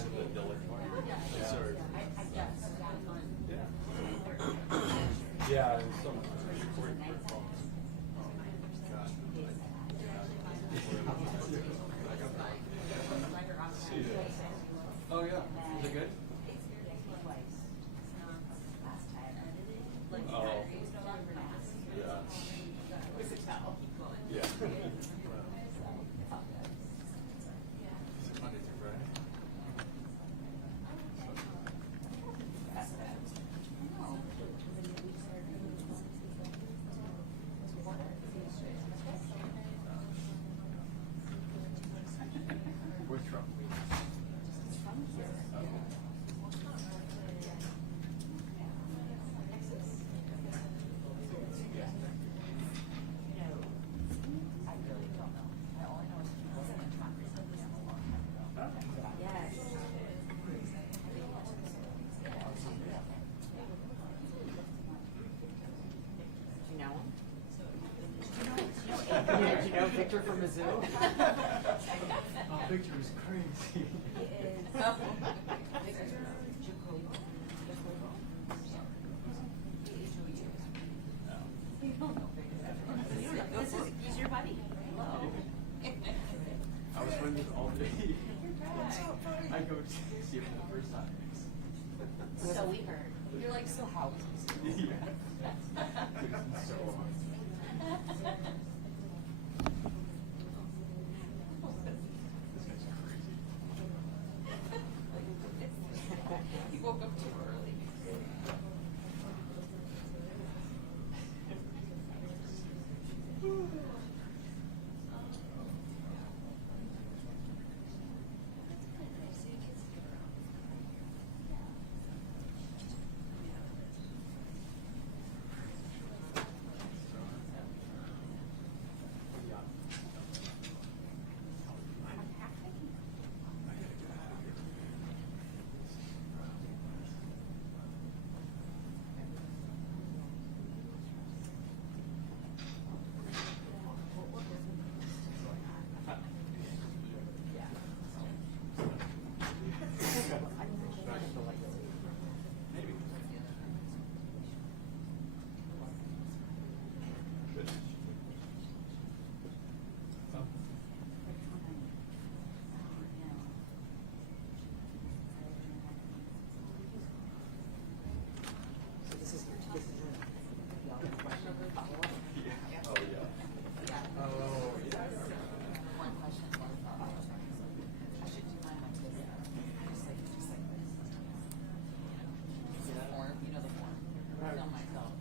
kind of the delicate part. Yeah. Sort of. Yeah. Yeah, and some recording protocols. God. Oh yeah. Is it good? Oh. Yeah. Yeah. Is it Monday through Friday? Where's Trump? Did you know Victor from Mizzou? Oh, Victor is crazy. He's your buddy. Hello. I was running all day. What's up, buddy? I go see him for the first time. So we heard. You're like, so how? Yeah. It's so hard. This guy's crazy. He woke up too early. Maybe. Good. So this is y'all have a question over the follow-up? Yeah. Oh, yeah. Oh, yeah. One question, one follow-up. I should do mine like this. Just like this. The form, you know the form. Film myself.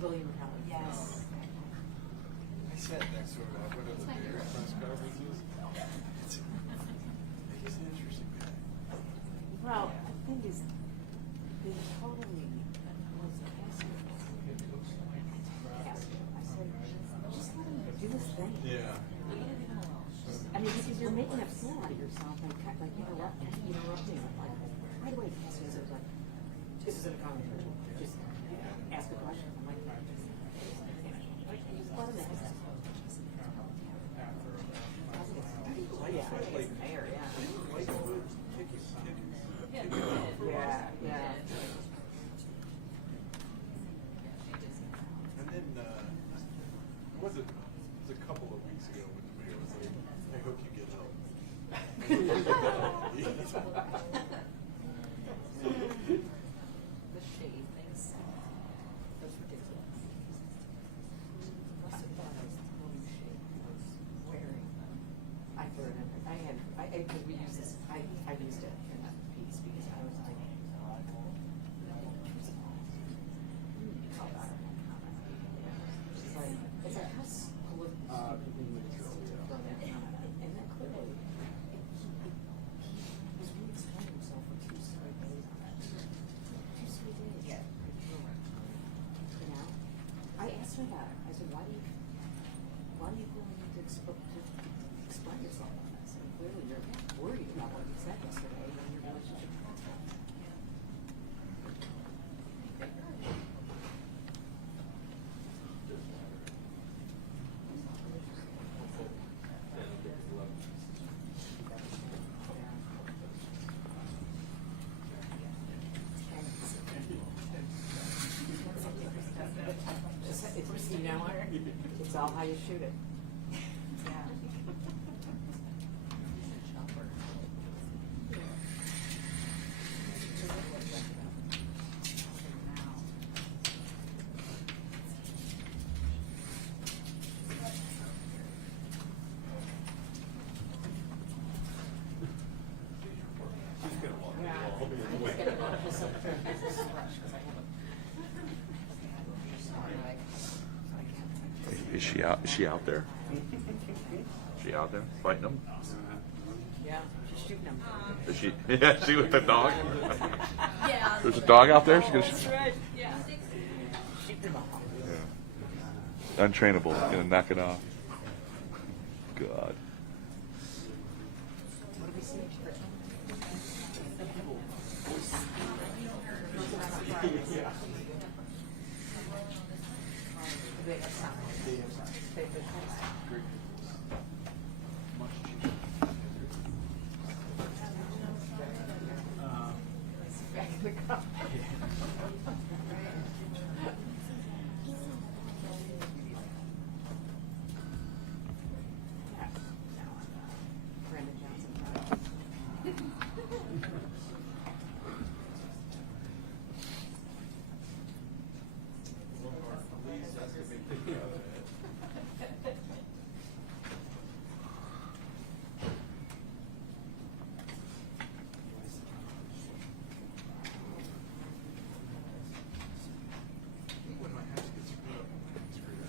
William Howard. Yes. I sat next to him at one of the bigger press conferences. He's an interesting guy. Well, the thing is, they totally was passive. I said, just let him do his thing. Yeah. I mean, because you're making a fool out of yourself, like interrupting. Like, right away, as soon as it was like, this isn't a conversation. Just ask a question. I'm like, just let him ask that. Yeah, it's mayor, yeah. Yeah. And then, was it a couple of weeks ago when the mayor was like, I hope you get help. The shade things. That's ridiculous. Must have thought I was throwing shade. I was wearing them. I threw it in. Because we used this. I used it in that piece because I was like, she's like, it's like, how political and then clearly, he was really explaining himself for 2 straight days on that. 2 straight days. Yeah. You know? I asked him about it. I said, why do you feel the need to explain yourself on this? And clearly you're worried about what you said yesterday in your relationship with Homeland. It's, you know what? It's all how you shoot it. Yeah. Shopper. Is she out? Is she out there? Is she out there fighting them? Yeah, she's shooting them. Is she? Yeah, she with the dog. Yeah. There's a dog out there. She's gonna. That's right. Yeah. Shoot them all. Yeah. Untrainable. Gonna knock it off. God. What do we see? Yeah. They have some. They have some. They have some. Great. Much cheaper. Back in the car. Brandon Johnson. Please, that's the big thing of it. When my house gets screwed up, screwed up.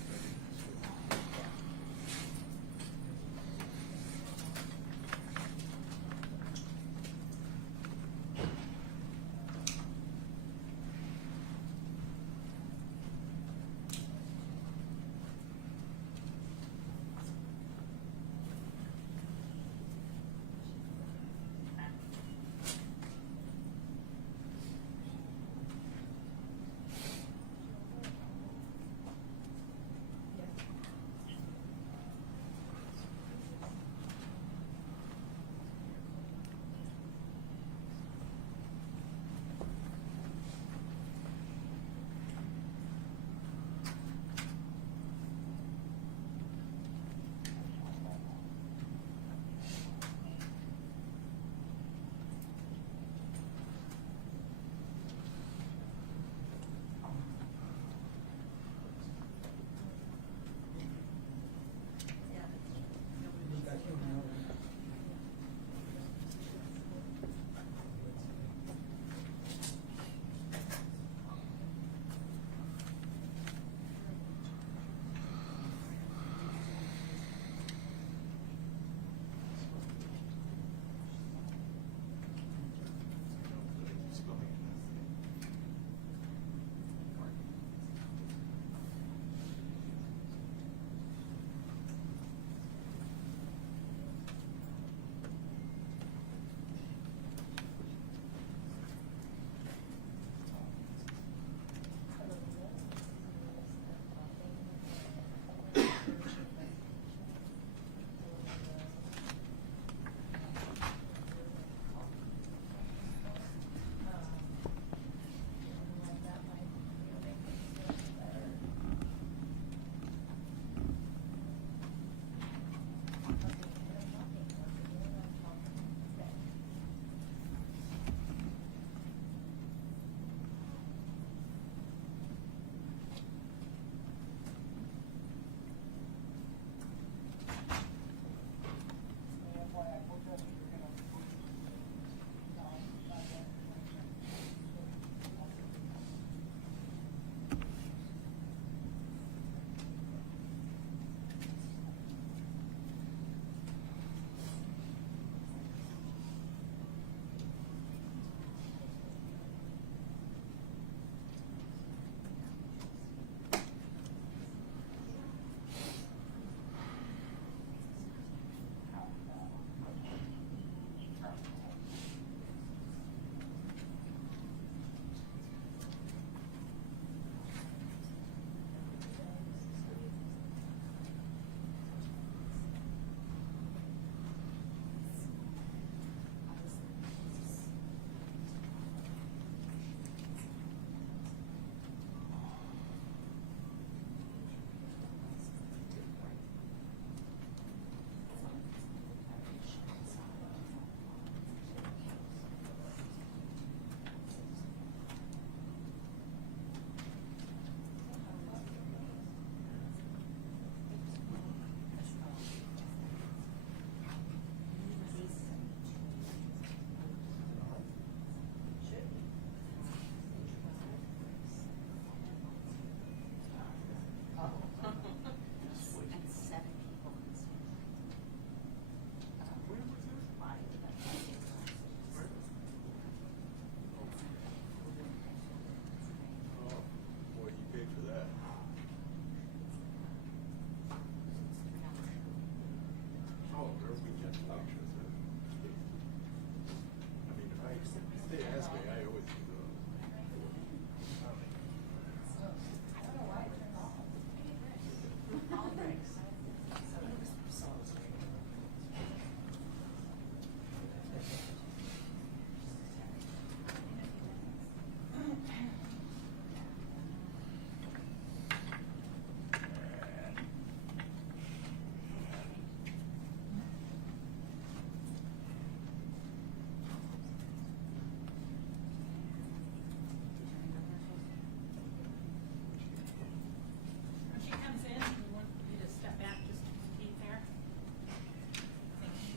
Thanks. When she comes in, we want you to step back just a feet there. Thank you.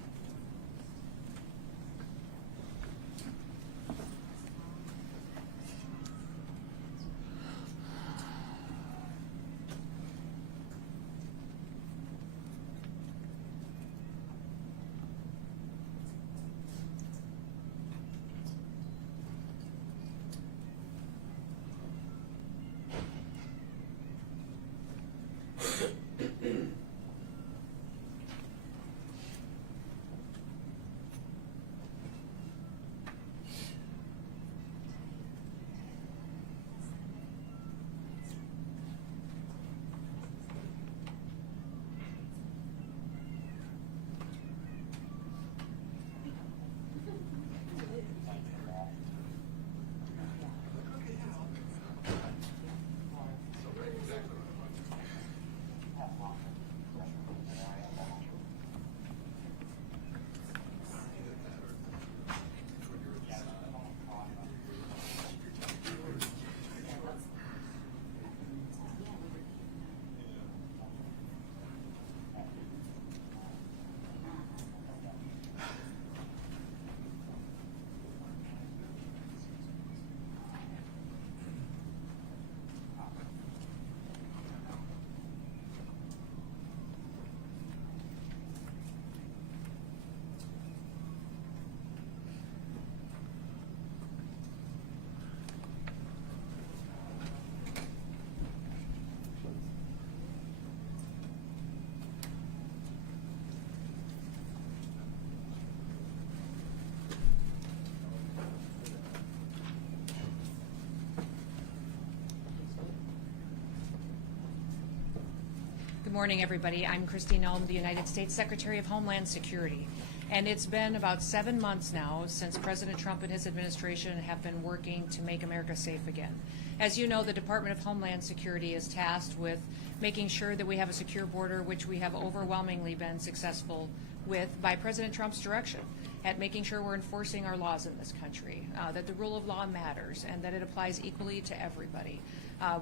Good morning, everybody. I'm Kristi Noem, the United States Secretary of Homeland Security. And it's been about 7 months now since President Trump and his administration have been working to make America safe again. As you know, the Department of Homeland Security is tasked with making sure that we have a secure border, which we have overwhelmingly been successful with by President Trump's direction, at making sure we're enforcing our laws in this country, that the rule of law matters, and that it applies equally to everybody.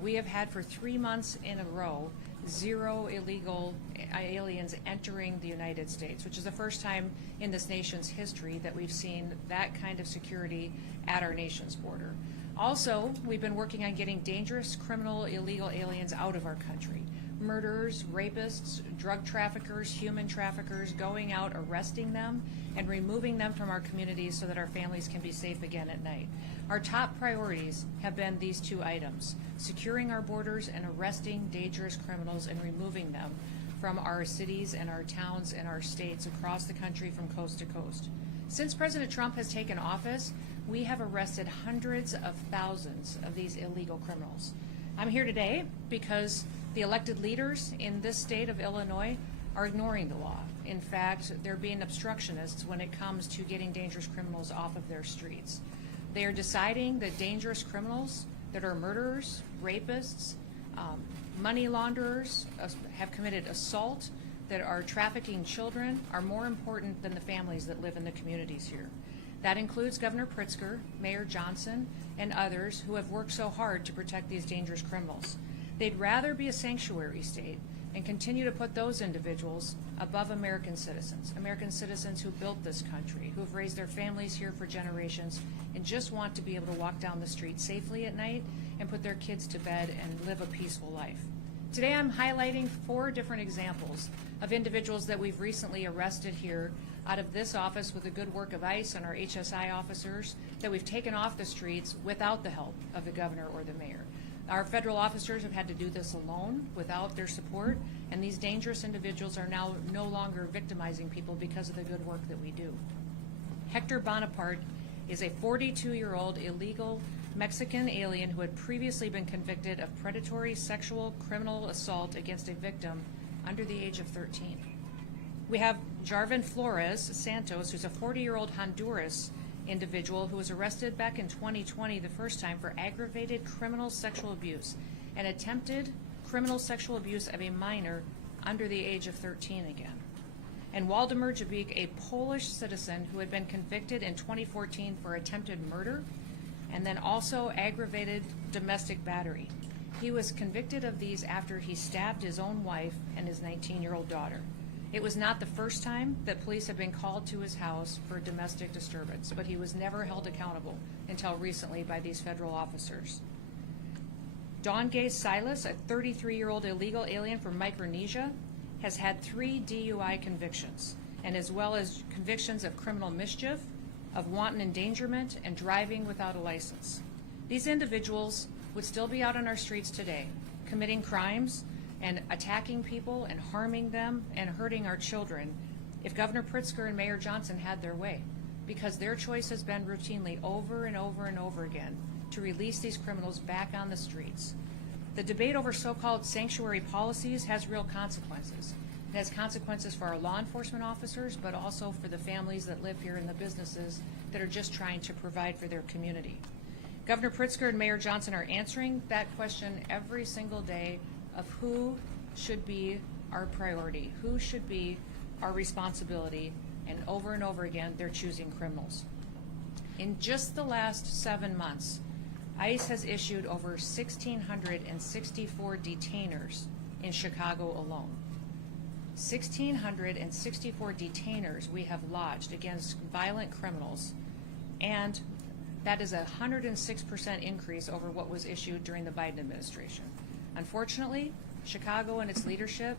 We have had for 3 months in a row 0 illegal aliens entering the United States, which is the first time in this nation's history that we've seen that kind of security at our nation's border. Also, we've been working on getting dangerous, criminal, illegal aliens out of our country. Murderers, rapists, drug traffickers, human traffickers, going out, arresting them, and removing them from our communities so that our families can be safe again at night. Our top priorities have been these 2 items: securing our borders and arresting dangerous criminals and removing them from our cities and our towns and our states across the country from coast to coast. Since President Trump has taken office, we have arrested hundreds of thousands of these illegal criminals. I'm here today because the elected leaders in this state of Illinois are ignoring the law. In fact, they're being obstructionists when it comes to getting dangerous criminals off of their streets. They are deciding that dangerous criminals that are murderers, rapists, money launderers, have committed assault, that are trafficking children, are more important than the families that live in the communities here. That includes Governor Pritzker, Mayor Johnson, and others who have worked so hard to protect these dangerous criminals. They'd rather be a sanctuary state and continue to put those individuals above American citizens who built this country, who have raised their families here for generations, and just want to be able to walk down the street safely at night and put their kids to bed and live a peaceful life. Today I'm highlighting 4 different examples of individuals that we've recently arrested here out of this office with the good work of ICE and our HSI officers that we've taken off the streets without the help of the governor or the mayor. Our federal officers have had to do this alone without their support, and these dangerous individuals are now no longer victimizing people because of the good work that we do. Hector Bonaparte is a 42-year-old illegal Mexican alien who had previously been convicted of predatory sexual criminal assault against a victim under the age of 13. We have Jarvin Flores Santos, who's a 40-year-old Honduras individual who was arrested back in 2020 the first time for aggravated criminal sexual abuse and attempted criminal sexual abuse of a minor under the age of 13 again. And Waldemar Jabik, a Polish citizen who had been convicted in 2014 for attempted murder and then also aggravated domestic battery. He was convicted of these after he stabbed his own wife and his 19-year-old daughter. It was not the first time that police had been called to his house for domestic disturbance, but he was never held accountable until recently by these federal officers. Don Gay Silas, a 33-year-old illegal alien from Micronesia, has had 3 DUI convictions, and as well as convictions of criminal mischief, of wanton endangerment, and driving without a license. These individuals would still be out on our streets today, committing crimes and attacking people and harming them and hurting our children if Governor Pritzker and Mayor Johnson had their way, because their choice has been routinely over and over and over again to release these criminals back on the streets. The debate over so-called sanctuary policies has real consequences. It has consequences for our law enforcement officers, but also for the families that live here and the businesses that are just trying to provide for their community. Governor Pritzker and Mayor Johnson are answering that question every single day of who should be our priority, who should be our responsibility, and over again, they're choosing criminals. In just the last 7 months, ICE has issued over 1,664 detainers in Chicago alone. 1,664 detainers we have lodged against violent criminals, and that is a 106% increase over what was issued during the Biden administration. Unfortunately, Chicago and its leadership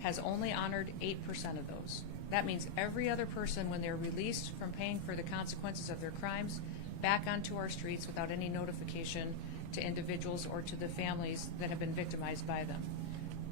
has only honored 8% of those. That means every other person, when they're released from paying for the consequences of their crimes, back onto our streets without any notification to individuals or to the families that have been victimized by them.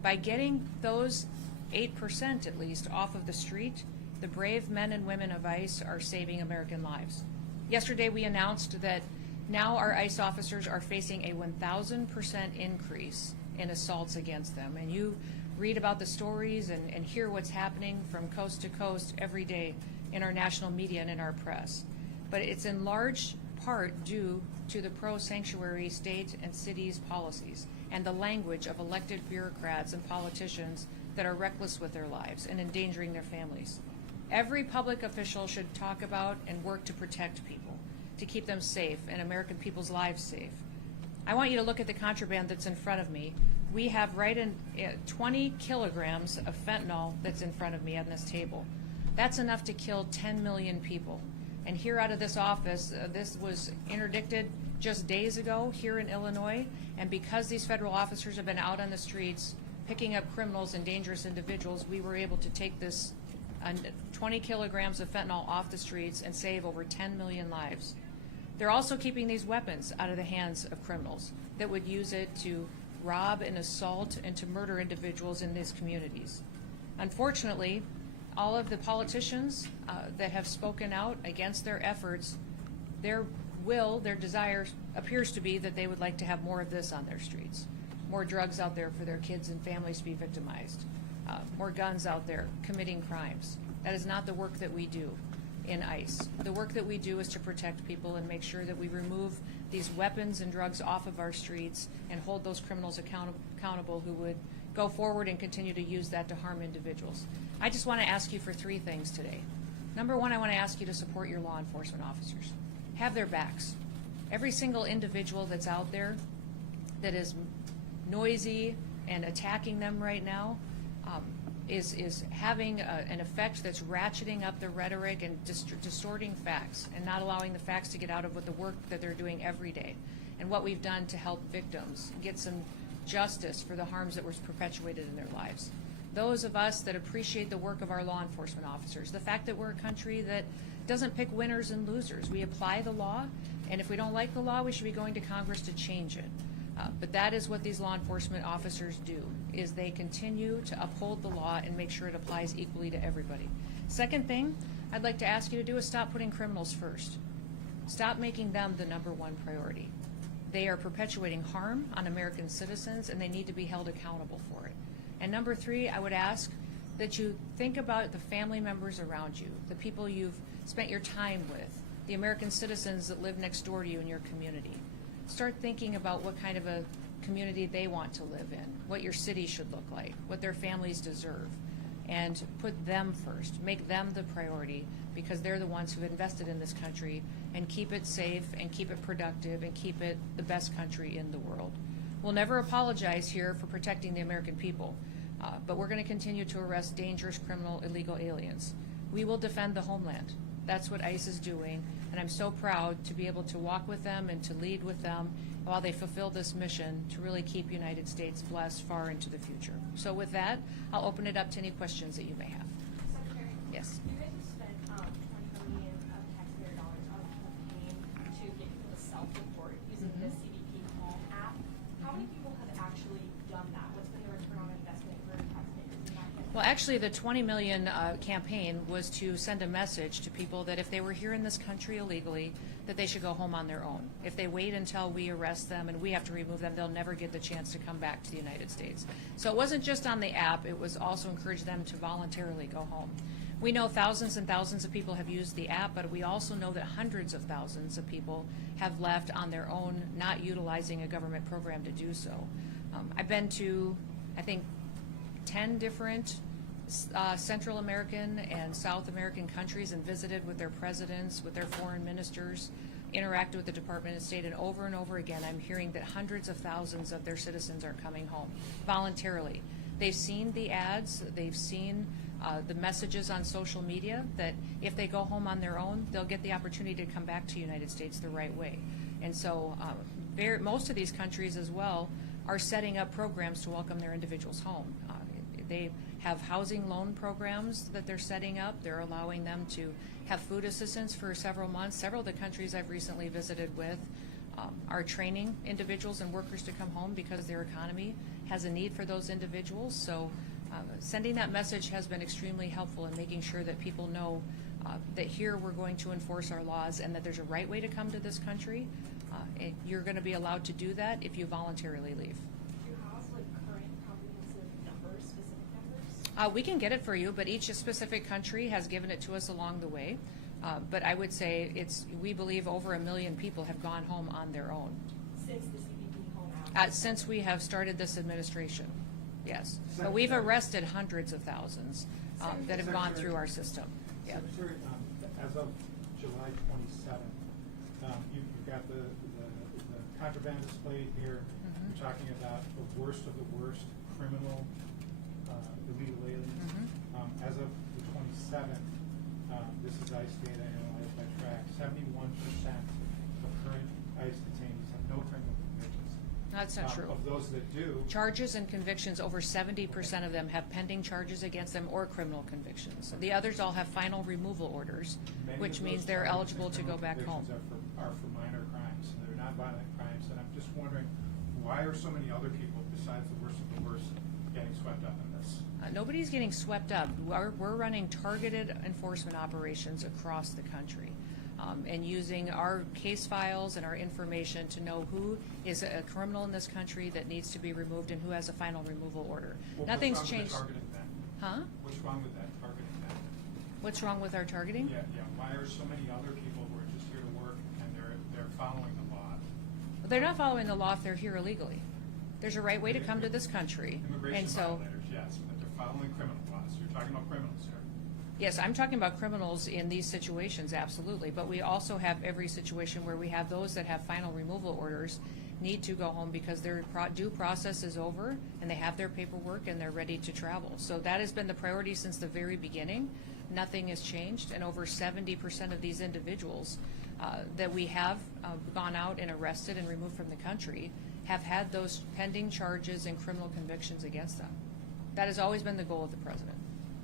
By getting those 8% at least off of the street, the brave men and women of ICE are saving American lives. Yesterday we announced that now our ICE officers are facing a 1,000% increase in assaults against them. And you read about the stories and hear what's happening from coast to coast every day in our national media and in our press. But it's in large part due to the pro-sanctuary state and cities policies and the language of elected bureaucrats and politicians that are reckless with their lives and endangering their families. Every public official should talk about and work to protect people, to keep them safe and American people's lives safe. I want you to look at the contraband that's in front of me. We have 20 kilograms of fentanyl that's in front of me on this table. That's enough to kill 10 million people. And here out of this office, this was interdicted just days ago here in Illinois, and because these federal officers have been out on the streets picking up criminals and dangerous individuals, we were able to take this 20 kilograms of fentanyl off the streets and save over 10 million lives. They're also keeping these weapons out of the hands of criminals that would use it to rob and assault and to murder individuals in these communities. Unfortunately, all of the politicians that have spoken out against their efforts, their desire appears to be that they would like to have more of this on their streets. More drugs out there for their kids and families to be victimized. More guns out there committing crimes. That is not the work that we do in ICE. The work that we do is to protect people and make sure that we remove these weapons and drugs off of our streets and hold those criminals accountable who would go forward and continue to use that to harm individuals. I just want to ask you for 3 things today. Number 1, I want to ask you to support your law enforcement officers. Have their backs. Every single individual that's out there that is noisy and attacking them right now is having an effect that's ratcheting up the rhetoric and distorting facts and not allowing the facts to get out of what the work that they're doing every day and what we've done to help victims get some justice for the harms that were perpetuated in their lives. Those of us that appreciate the work of our law enforcement officers, the fact that we're a country that doesn't pick winners and losers. We apply the law, and if we don't like the law, we should be going to Congress to change it. But that is what these law enforcement officers do, is they continue to uphold the law and make sure it applies equally to everybody. Second thing I'd like to ask you to do is stop putting criminals first. Stop making them the number 1 priority. They are perpetuating harm on American citizens, and they need to be held accountable for it. And number three, I would ask that you think about the family members around you, the people you've spent your time with, the American citizens that live next door to you in your community. Start thinking about what kind of a community they want to live in, what your city should look like, what their families deserve, and put them first. Make them the priority, because they're the ones who've invested in this country, and keep it safe and keep it productive and keep it the best country in the world. We'll never apologize here for protecting the American people, but we're going to continue to arrest dangerous, criminal, illegal aliens. We will defend the homeland. That's what ICE is doing, and I'm so proud to be able to walk with them and to lead with them while they fulfill this mission to really keep United States blessed far into the future. So with that, I'll open it up to any questions that you may have. Secretary, Yes. you guys have spent $20 million of taxpayer dollars on a campaign to get people to self-report using the CBP Home app. How many people have actually done that? What's been the return on investment for taxpayers in that campaign? Well, actually, the 20 million campaign was to send a message to people that if they were here in this country illegally, that they should go home on their own. If they wait until we arrest them and we have to remove them, they'll never get the chance to come back to the United States. So it wasn't just on the app, it was also encourage them to voluntarily go home. We know thousands and thousands of people have used the app, but we also know that hundreds of thousands of people have left on their own, not utilizing a government program to do so. I've been to, I think, 10 different Central American and South American countries and visited with their presidents, with their foreign ministers, interacted with the Department of State, and over again I'm hearing that hundreds of thousands of their citizens are coming home voluntarily. They've seen the ads, they've seen the messages on social media that if they go home on their own, they'll get the opportunity to come back to the United States the right way. And so most of these countries as well are setting up programs to welcome their individuals home. They have housing loan programs that they're setting up. They're allowing them to have food assistance for several months. Several of the countries I've recently visited with are training individuals and workers to come home because their economy has a need for those individuals. So sending that message has been extremely helpful in making sure that people know that here we're going to enforce our laws and that there's a right way to come to this country. And you're going to be allowed to do that if you voluntarily leave. Do you have like current comprehensive numbers, specific numbers? We can get it for you, but each specific country has given it to us along the way. But I would say we believe over 1 million people have gone home on their own. Since the CBP Home app? Since we have started this administration, yes. But we've arrested hundreds of thousands that have gone through our system. Yeah. Secretary, as of July 27th, you've got the contraband displayed here. You're talking about the worst of the worst criminal illegal aliens. As of the 27th, this is ICE data analyzed by track, 71% of current ICE detainees have no criminal convictions. That's not true. Of those that do, Charges and convictions, over 70% of them have pending charges against them or criminal convictions. The others all have final removal orders, many which of means those they're charges eligible and to go criminal back home. convictions are for minor crimes. They're not violent crimes. And I'm just wondering, why are so many other people besides the worst of the worst getting swept up in this? Nobody's getting swept up. We're running targeted enforcement operations across the country and using our case files and our information to know who is a criminal in this country that needs to be removed and who has a final removal order. Well, Nothing's what's wrong with changed. targeting that? Huh? What's wrong with that targeting that? What's wrong with our targeting? Yeah. Why are so many other people who are just here to work and they're following the law? They're not following the law if they're here illegally. There's a right way to come to this country. Immigration And so, violators, yes, but they're following criminal laws. You're talking about criminals here. yes, I'm talking about criminals in these situations, absolutely. But we also have every situation where we have those that have final removal orders need to go home because their due process is over and they have their paperwork and they're ready to travel. So that has been the priority since the very beginning. Nothing has changed, and over 70% of these individuals that we have gone out and arrested and removed from the country have had those pending charges and criminal convictions against them. That has always been the goal of the president.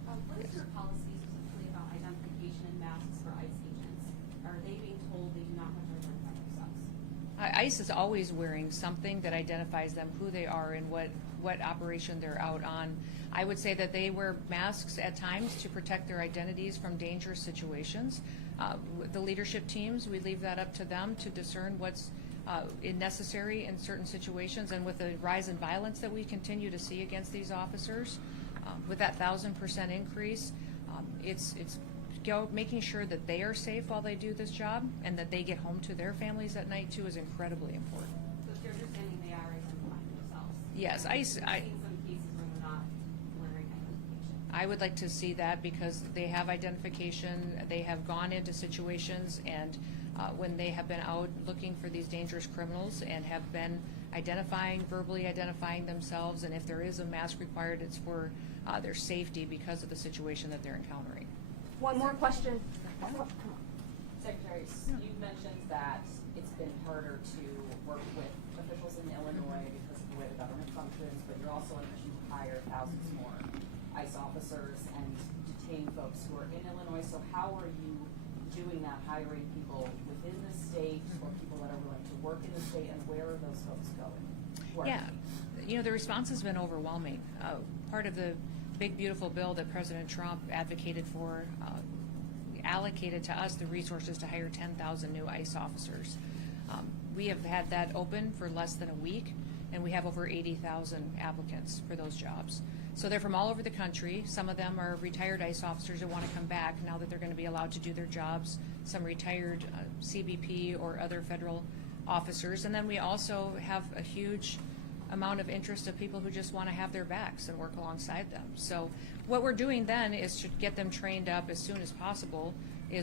What is your policy specifically about identification and masks for ICE agents? Are they being told they do not have to identify themselves? ICE is always wearing something that identifies them, who they are, and what operation they're out on. I would say that they wear masks at times to protect their identities from dangerous situations. The leadership teams, we leave that up to them to discern what's necessary in certain situations, and with the rise in violence that we continue to see against these officers, with that 1,000% increase, it's making sure that they are safe while they do this job and that they get home to their families at night too is incredibly important. So if you're understanding they are identifying themselves. Yes, I've seen some cases where they're not delivering identification. I would like to see that because they have identification, they have gone into situations, and when they have been out looking for these dangerous criminals and have been verbally identifying themselves, and if there is a mask required, it's for their safety because of the situation that they're encountering. One more question. Secretary, you mentioned that it's been harder to work with officials in Illinois because of the way the government functions, but you're also on a mission to hire thousands more ICE officers and detain folks who are in Illinois. So how are you doing that, hiring people within the state or people that are willing to work in the state, and where are those folks going? Yeah, the response has been overwhelming. Part of the big, beautiful bill that President Trump advocated for allocated to us the resources to hire 10,000 new ICE officers. We have had that open for less than a week, and we have over 80,000 applicants for those jobs. So they're from all over the country. Some of them are retired ICE officers that want to come back now that they're going to be allowed to do their jobs, some retired CBP or other federal officers. And then we also have a huge amount of interest of people who just want to have their backs and work alongside them. So what we're doing then is to get them trained up as soon as possible.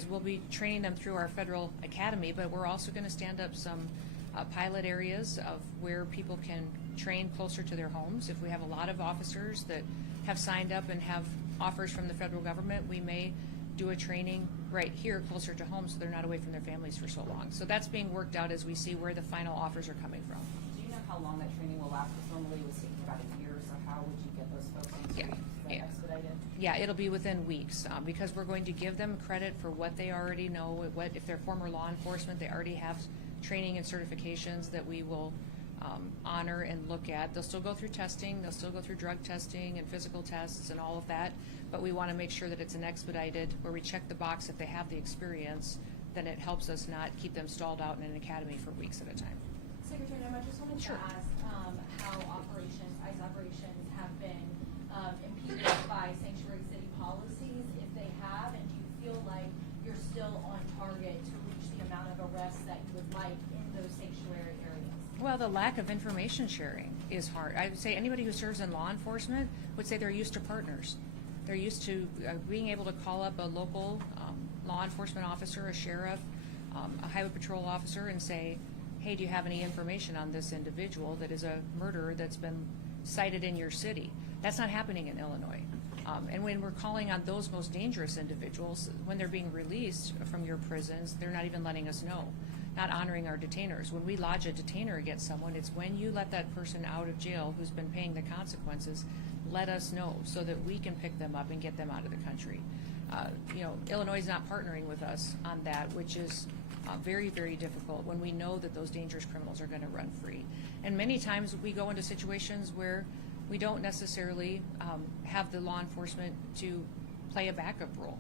We'll be training them through our federal academy, but we're also going to stand up some pilot areas of where people can train closer to their homes. If we have a lot of officers that have signed up and have offers from the federal government, we may do a training right here closer to home so they're not away from their families for so long. So that's being worked out as we see where the final offers are coming from. Do you know how long that training will last? Because normally it was taking about a year, so how would you get those folks on the street? Is that expedited? Yeah, it'll be within weeks because we're going to give them credit for what they already know. If they're former law enforcement, they already have training and certifications that we will honor and look at. They'll still go through testing. They'll still go through drug testing and physical tests and all of that. But we want to make sure that it's an expedited, where we check the box if they have the experience, then it helps us not keep them stalled out in an academy for weeks at a time. Secretary Noem, I just wanted to ask how ICE operations have been impeded by sanctuary city policies, if they have, and do you feel like you're still on target to reach the amount of arrests that you would like in those sanctuary areas? Well, the lack of information sharing is hard. I would say anybody who serves in law enforcement would say they're used to partners. They're used to being able to call up a local law enforcement officer, a sheriff, a highway patrol officer, and say, hey, do you have any information on this individual that is a murderer that's been cited in your city? That's not happening in Illinois. And when we're calling on those most dangerous individuals, when they're being released from your prisons, they're not even letting us know, not honoring our detainers. When we lodge a detainer against someone, it's when you let that person out of jail who's been paying the consequences, let us know so that we can pick them up and get them out of the country. Illinois is not partnering with us on that, which is very, very difficult when we know that those dangerous criminals are going to run free. And many times we go into situations where we don't necessarily have the law enforcement to play a backup role.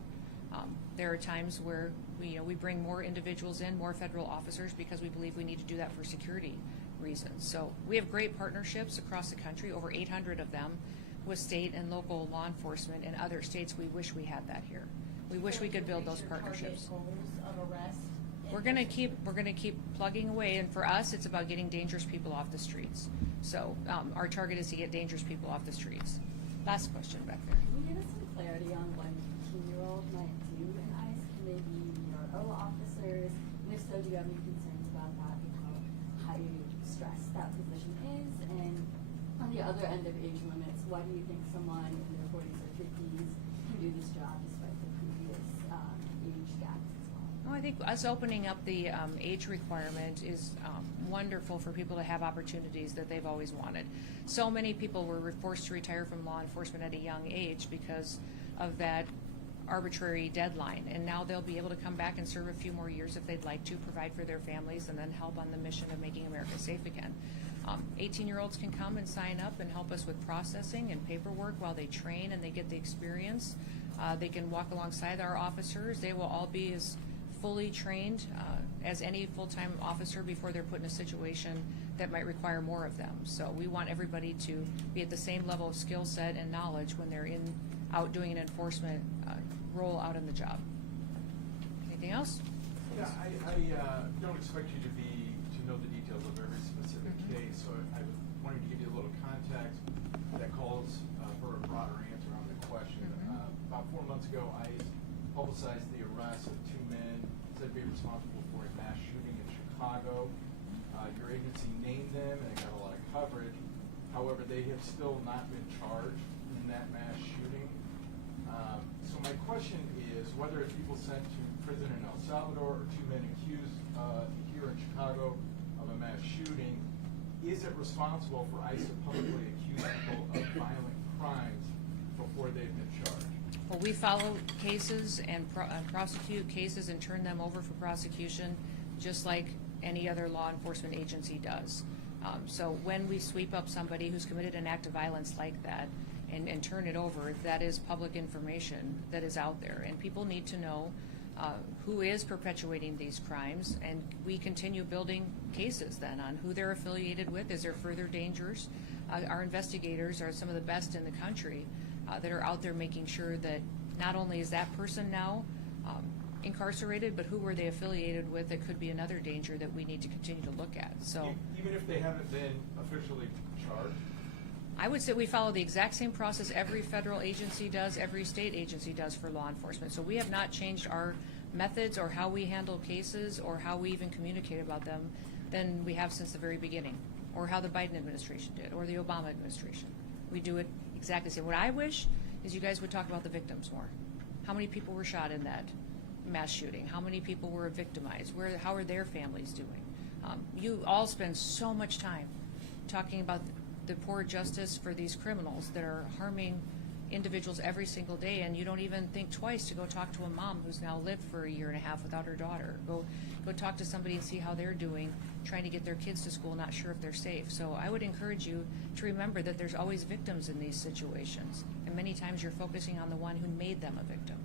There are times where we bring more individuals in, more federal officers, because we believe we need to do that for security reasons. So we have great partnerships across the country, over 800 of them, with state and local law enforcement. In other states, we wish we had that here. We wish we could build those partnerships. We're going to keep plugging away, and for us, it's about getting dangerous people off the streets. So our target is to get dangerous people off the streets. Last question back there. Can you give us some clarity on what an 18-year-old might do in ICE? Can they be URO officers? And if so, do you have any concerns about that and how high stress that position is? And on the other end of age limits, why do you think someone in their 40s or 50s can do this job despite the previous age gaps as well? Well, I think us opening up the age requirement is wonderful for people to have opportunities that they've always wanted. So many people were forced to retire from law enforcement at a young age because of that arbitrary deadline, and now they'll be able to come back and serve a few more years if they'd like to, provide for their families, and then help on the mission of making America safe again. 18-year-olds can come and sign up and help us with processing and paperwork while they train and they get the experience. They can walk alongside our officers. They will all be as fully trained as any full-time officer before they're put in a situation that might require more of them. So we want everybody to be at the same level of skill set and knowledge when they're out doing an enforcement role out on the job. Anything else? Yeah, I don't expect you to know the details of every specific case, so I wanted to give you a little context that calls for a broader answer on the question. About 4 months ago, I publicized the arrest of 2 men said to be responsible for a mass shooting in Chicago. Your agency named them and it got a lot of coverage. However, they have still not been charged in that mass shooting. So my question is whether it's people sent to prison in El Salvador or 2 men accused here in Chicago of a mass shooting, is it responsible for ICE to publicly accuse people of violent crimes before they've been charged? Well, we follow cases and prosecute cases and turn them over for prosecution, just like any other law enforcement agency does. So when we sweep up somebody who's committed an act of violence like that and turn it over, that is public information that is out there. And people need to know who is perpetuating these crimes, and we continue building cases then on who they're affiliated with. Is there further dangers? Our investigators are some of the best in the country that are out there making sure that not only is that person now incarcerated, but who were they affiliated with that could be another danger that we need to continue to look at. So even if they haven't been officially charged? I would say we follow the exact same process every federal agency does, every state agency does for law enforcement. So we have not changed our methods or how we handle cases or how we even communicate about them than we have since the very beginning, or how the Biden administration did, or the Obama administration. We do it exactly the same. What I wish is you guys would talk about the victims more. How many people were shot in that mass shooting? How many people were victimized? How are their families doing? You all spend so much time talking about the poor justice for these criminals that are harming individuals every single day, and you don't even think twice to go talk to a mom who's now lived for a year and a half without her daughter. Go talk to somebody and see how they're doing, trying to get their kids to school, not sure if they're safe. So I would encourage you to remember that there's always victims in these situations, and many times you're focusing on the one who made them a victim.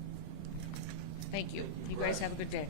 Thank you. You guys have a good day.